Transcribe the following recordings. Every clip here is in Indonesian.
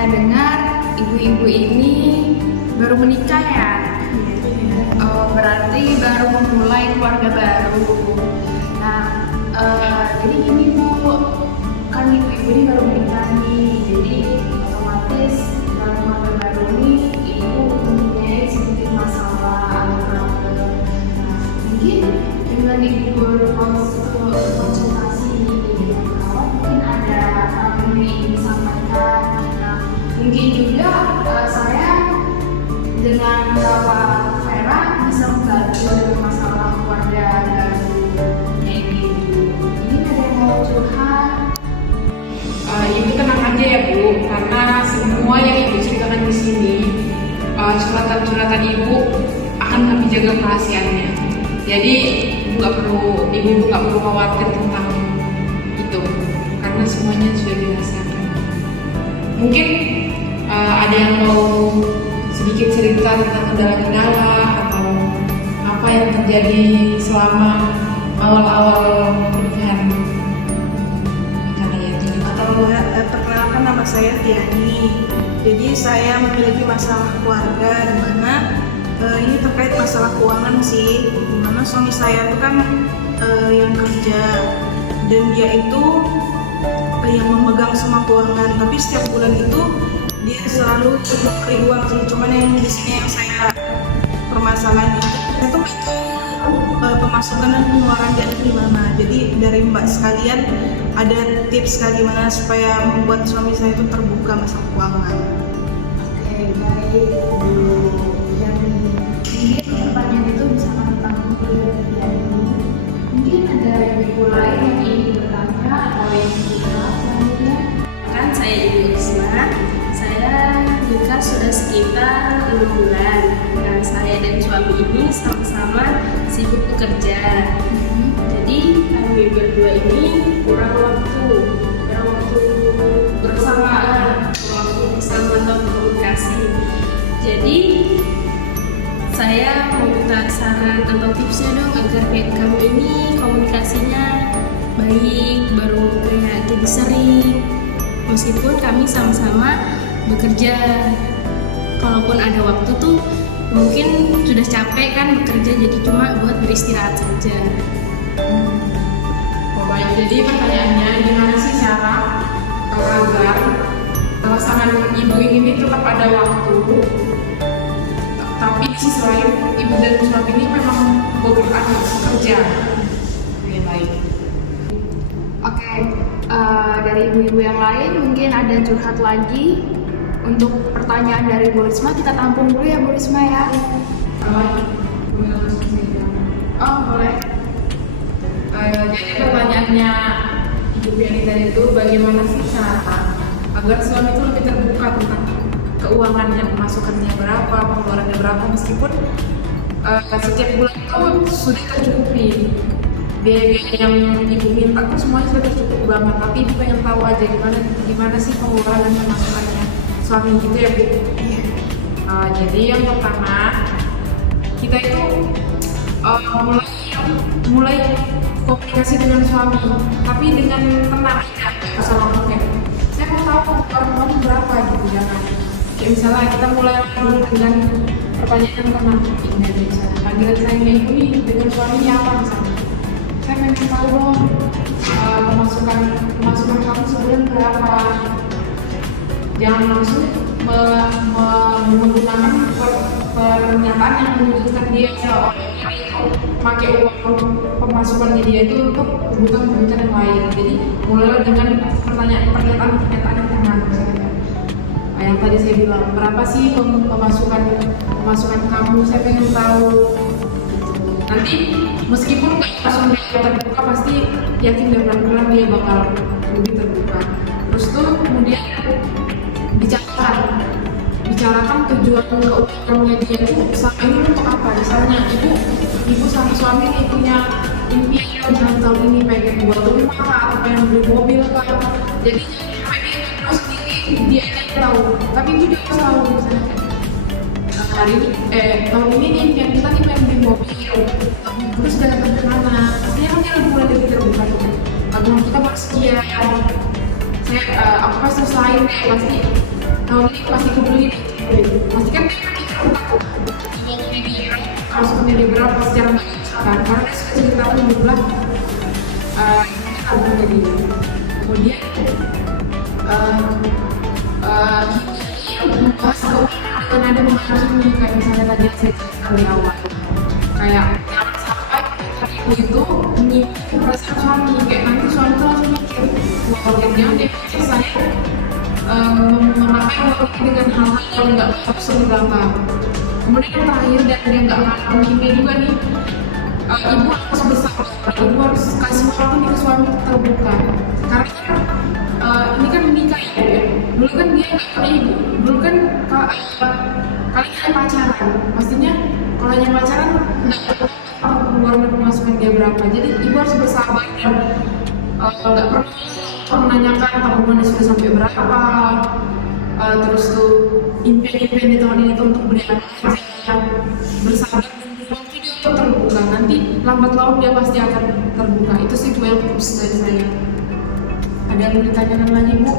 saya dengar ibu-ibu ini baru menikah ya. Berarti baru memulai keluarga baru. Nah, jadi gini Bu, kan ibu-ibu ini baru menikah nih, jadi otomatis dalam keluarga baru ini ibu mempunyai sedikit masalah atau problem. Nah, mungkin dengan ibu berkonsultasi dengan perawat, mungkin ada yang ingin disampaikan. Nah, mungkin juga saya dengan Bapak Vera bisa membantu dengan masalah keluarga barunya ibu. Ini ada yang mau curhat? Ibu tenang aja ya Bu, karena semua yang Ibu ceritakan di sini, curhatan-curhatan Ibu akan kami jaga kerahasiaannya. Jadi Ibu nggak perlu khawatir tentang itu, karena semuanya sudah dirahasiakan. Mungkin ada yang mau sedikit cerita tentang kendala-kendala atau apa yang terjadi selama awal-awal pernikahan. Perkenalkan, nama saya Tiani. Jadi saya memiliki masalah keluarga di mana ini terkait masalah keuangan sih. Di mana suami saya itu kan yang kerja dan dia itu yang memegang semua keuangan. Tapi setiap bulan itu dia selalu memberi uang sih. Cuman yang di sini yang saya permasalahan itu pemasukan dan pengeluaran dia gimana. Jadi dari Mbak sekalian ada tips bagaimana supaya membuat suami saya itu terbuka masalah keuangan. Oke, baik Bu. Dan mungkin pertanyaan itu bisa tentang ini. Mungkin ada ibu lain yang ingin bertanya atau yang curhat selanjutnya. Kan saya Ibu Isma, saya nikah sudah sekitar 6 bulan. Nah, saya dan suami ini sama-sama sibuk bekerja. Jadi kami berdua ini kurang waktu bersama atau berkomunikasi. Jadi saya mau minta saran atau tipsnya dong agar kayak kami ini komunikasinya baik, baru kayak jadi sering. Meskipun kami sama-sama bekerja, kalaupun ada waktu tuh mungkin sudah capek kan bekerja, jadi cuma buat beristirahat saja. Oh baik, jadi pertanyaannya gimana sih cara agar pasangan ibu ini tetap ada waktu, tapi di sisi lain ibu dan suami ini memang bekerja. Oke baik. Oke, dari ibu-ibu yang lain mungkin ada curhat lagi. Untuk pertanyaan dari Bu Risma kita tampung dulu ya Bu Risma ya. Oh boleh. Jadi pertanyaannya Ibu Piani tadi itu bagaimana sih cara agar suami itu lebih terbuka tentang keuangannya, pemasukannya berapa, pengeluarannya berapa, meskipun setiap bulan itu sudah tercukupi. Biaya yang ibu minta tuh semuanya sudah tercukupi banget, tapi ibu pengen tahu aja gimana sih pengeluaran dan pemasukannya suami gitu ya Bu. Jadi yang pertama kita itu mulai komunikasi dengan suami, tapi dengan tenang aja, sama mungkin. Saya mau tahu pengeluaran kamu berapa gitu, jangan. Kayak misalnya kita mulai dulu dengan pertanyaan tenang, ini aja misalnya panggilan sayangnya ibu nih dengan suaminya apa misalnya. Saya pengen tahu dong pemasukan kamu sebulan berapa. Jangan langsung menggunakan pernyataan yang menunjukkan dia pakai uang pemasukan dia itu untuk kebutuhan yang lain. Jadi mulailah dengan pernyataan yang tenang. Yang tadi saya bilang, berapa sih pemasukan kamu? Saya pengen tahu. Nanti meskipun nggak langsung dia terbuka, pasti yakin dan pelan-pelan dia bakal lebih terbuka. Terus tuh kemudian bicarakan tujuan keuangannya dia tuh selama ini untuk apa. Misalnya ibu sama suami nih punya impian misalnya tahun ini pengen buat rumah atau pengen beli mobil kah. Jadi sampai dia tahu sendiri, dia yang tahu, tapi ibu juga tahu misalnya tahun ini nih impian kita nih pengen beli mobil, terus dalam bagaimana pastinya kan dia mulai lebih terbuka tuh. Tabungan kita sekian, aku pasti selain pasti tahun ini pasti kebeli, pasti kan harus memilih berapa secara mengikat karena dia sudah cerita jumlah tabung tadi. Kemudian membahas keuangan ada memahami kayak misalnya tadi yang saya jelaskan di awal, kayak jangan sampai ibu itu menipu perasaan suami, kayak nanti suami itu langsung mikir keluarganya dia pikir saya memakai uang ini dengan hal-hal yang nggak absurd di belakang. Kemudian yang terakhir dan yang nggak kalah pentingnya juga nih, ibu harus bersabar, ibu harus kasih waktu nih ke suami terbuka, karena ini kan menikah ya. Dulu kan dia nggak punya ibu, dulu kan kalian hanya pacaran, pastinya kalau hanya pacaran nggak tahu pengeluaran dan pemasukan dia berapa. Jadi ibu harus bersabar dan nggak pernah menanyakan tabungannya sudah sampai berapa, terus tuh impian-impian di tahun ini tuh untuk beli apa aja. Bersabar dan waktu dia untuk terbuka, nanti lambat laun dia pasti akan terbuka. Itu sih gue yang tips dari saya. Ada yang mau ditanyakan lagi, Bu?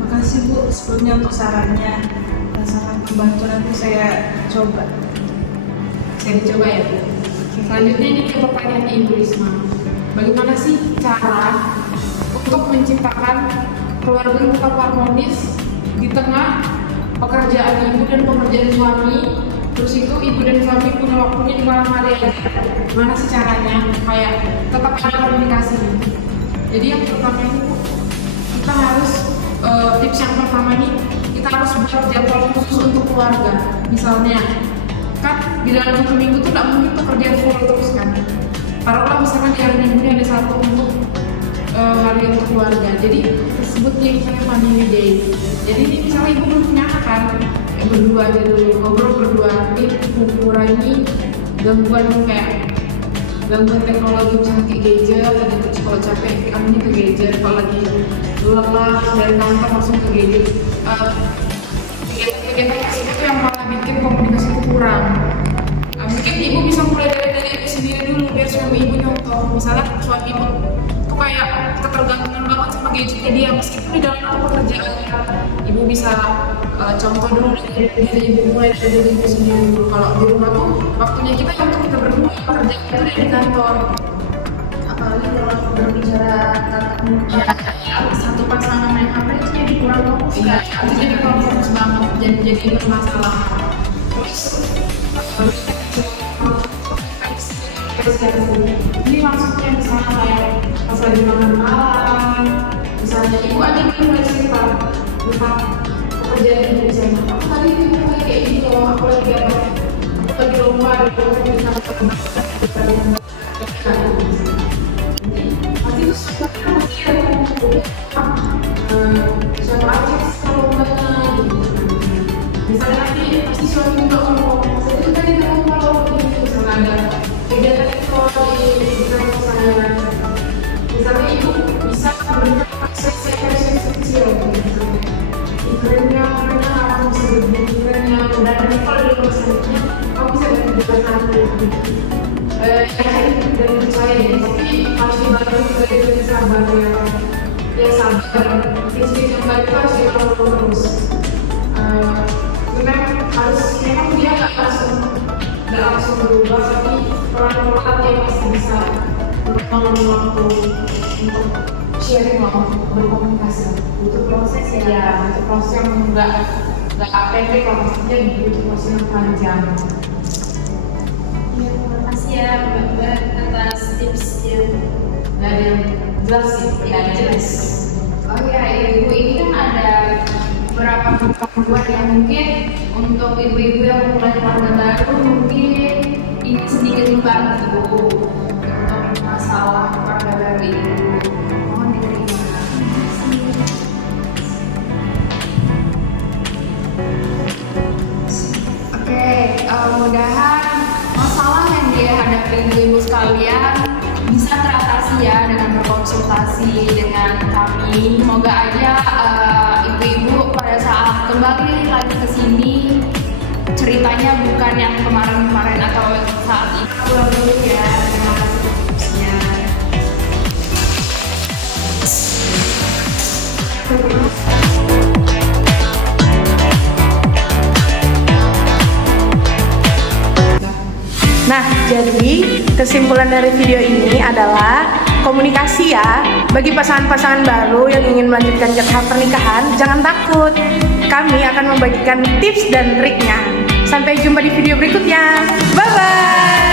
Makasih Bu sebelumnya untuk sarannya dan sangat membantu, nanti saya coba. Saya dicoba ya, Bu. Selanjutnya ini ke pertanyaan Ibu Risma. Bagaimana sih cara untuk menciptakan keluarga yang tetap harmonis di tengah pekerjaan ibu dan pekerjaan suami? Terus itu ibu dan suami punya waktunya di malam hari aja. Gimana sih caranya supaya tetap ada komunikasi? Jadi yang pertama ini Bu, kita harus tips yang pertama ini kita harus buat jadwal khusus untuk keluarga. Misalnya kan di dalam 1 minggu tuh tidak mungkin tuh kerja full terus kan. Taruhlah misalkan di hari minggu ini ada satu untuk hari untuk keluarga. Jadi tersebut yang namanya family day. Jadi ini misalnya ibu belum punya anak kan, berdua aja dulu, ngobrol berdua, nanti mengurangi gangguan kayak gangguan teknologi misalnya kayak gadget, tadi tuh kalau capek kami ke gadget, kalau lagi lelah dari kantor langsung ke gadget. Kegiatan itu yang malah bikin komunikasi itu kurang. Mungkin ibu bisa mulai dari ibu sendiri dulu biar suami ibu nyontoh. Misalnya suami ibu tuh kayak ketergantungan banget sama gadgetnya dia, meskipun di dalam pekerjaan ibu bisa contoh dulu dari ibu, mulai dari ibu sendiri dulu. Kalau di rumah tuh waktunya kita yang kita berdua, kerja itu dari di kantor. Apalagi kalau berbicara tatap muka satu pasangan main HP itu jadi kurang fokus kan? Itu jadi kurang fokus banget dan jadi bermasalah. Terus ini maksudnya misalnya kayak pas lagi makan malam, misalnya ibu ada yang mulai cerita tentang pekerjaan ibu di sana. Aku tadi itu kayak gitu, aku lagi apa? Aku lagi lomba, ada lomba di sana pasti itu suka pasti ada siapa aja kalau banyak gitu. Misalnya nanti pasti suami juga ngomong, saya itu tadi ngomong kalau begini, misalnya ada kegiatan itu di kantor saya. Misalnya ibu bisa memberikan akses kecil gitu. Iklannya mana aku bisa berbunyi iklannya, dan nanti kalau di rumah sakitnya kamu bisa berdua satu gitu. Dan percaya ya, tapi harus dibantu juga dengan sabar ya sabar. Prinsip yang baik itu harus dibangun terus. Memang dia nggak langsung berubah, tapi pelan-pelan dia pasti bisa mengambil waktu untuk sharing, waktu berkomunikasi. Butuh proses ya, butuh proses yang nggak pendek, kalau maksudnya butuh proses yang panjang. Terima kasih ya Mbak atas tipsnya. Nggak ada yang jelas sih, Ya jelas. Oh ya, ibu ini kan ada beberapa keperluan yang mungkin untuk ibu-ibu yang mulai keluarga baru mungkin ini sedikit membantu untuk masalah keluarga baru ibu. Mohon diterima. Oke, mudahan masalah yang dihadapi ibu-ibu sekalian bisa teratasi ya dengan berkonsultasi dengan kami. Semoga aja ibu-ibu pada saat kembali lagi ke sini ceritanya bukan yang kemarin-kemarin atau saat ini. Pulang dulu ya. Terima kasih tipsnya. Jadi, kesimpulan dari video ini adalah komunikasi ya. Bagi pasangan-pasangan baru yang ingin melanjutkan ke tahap pernikahan, jangan takut. Kami akan membagikan tips dan triknya. Sampai jumpa di video berikutnya. Bye-bye!